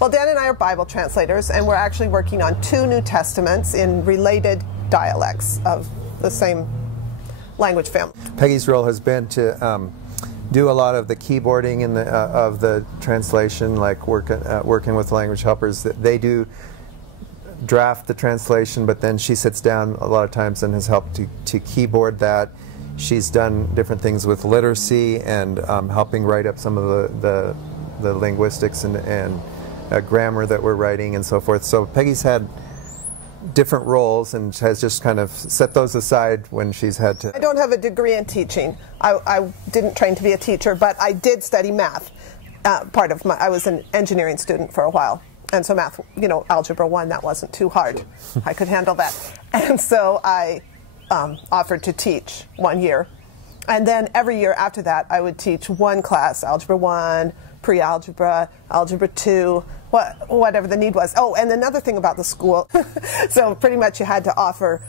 Well, Dan and I are Bible translators, and we're actually working on 2 New Testaments in related dialects of the same language family. Peggy's role has been to do a lot of the keyboarding in of the translation, like working with language helpers. They do draft the translation, but then she sits down a lot of times and has helped to keyboard that. She's done different things with literacy and helping write up some of the linguistics and grammar that we're writing and so forth. So Peggy's had different roles and has just kind of set those aside when she's had to. I don't have a degree in teaching. I didn't train to be a teacher, but I did study math. I was an engineering student for a while, and so math, Algebra 1, that wasn't too hard. I could handle that. And so I offered to teach 1 year. And then every year after that, I would teach one class, Algebra 1, pre-algebra, Algebra 2, whatever the need was. Oh, and another thing about the school, so pretty much you had to offer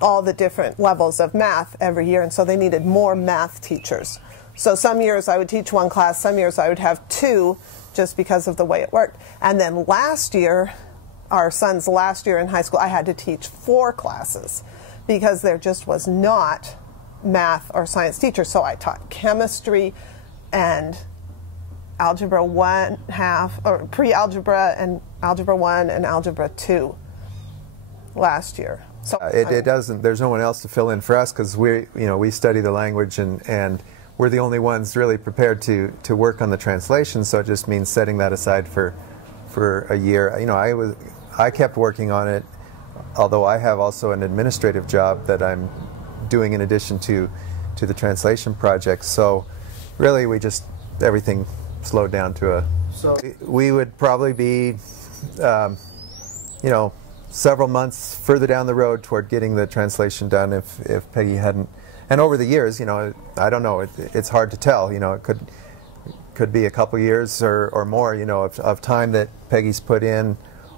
all the different levels of math every year, and so they needed more math teachers. So some years I would teach one class, some years I would have 2, just because of the way it worked. And then last year, our son's last year in high school, I had to teach 4 classes because there just was not math or science teachers. So I taught chemistry and Algebra 1/2, or pre-algebra and Algebra 1 and Algebra 2 last year. So it doesn't. There's no one else to fill in for us because we study the language and we're the only ones really prepared to work on the translation. So it just means setting that aside for a year. I kept working on it, although I have also an administrative job that I'm doing in addition to the translation project. So really, everything slowed down to a. So we would probably be, several months further down the road toward getting the translation done if Peggy hadn't. And over the years, I don't know. It's hard to tell. It could be a couple years or more. Of time that Peggy's put in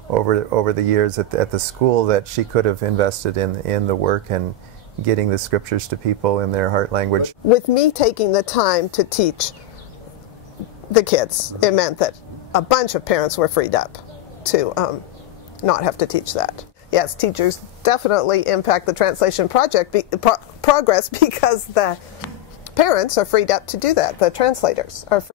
over the years at the school that she could have invested in the work and getting the scriptures to people in their heart language. With me taking the time to teach the kids, it meant that a bunch of parents were freed up to not have to teach that. Yes, teachers definitely impact the translation project progress because the parents are freed up to do that. The translators are free.